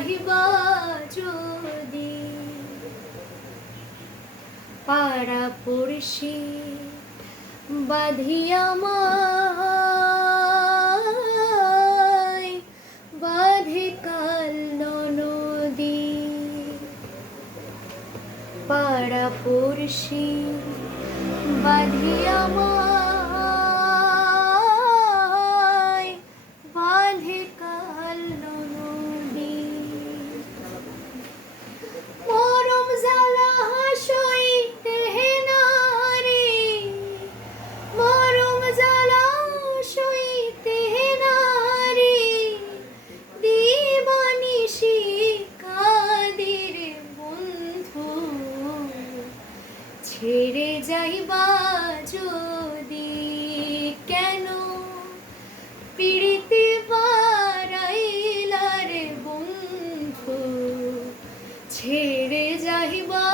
যাহিবা যদি পাড়া পড়শি বাঁধিয়া আমায় বাঁধে কাল নদী পাড়া পড়শি বাঁধিয়া আমায় বাঁধে কাল নদী মরম জ্বালা সইতে নারে মরম জ্বালা সইতে নারে দিবানিশি কাদের বন্ধু ছেড়ে যাইবা যদি কেন পিড়িতে বারাইলা রে বন্ধু ছেড়ে যাইবা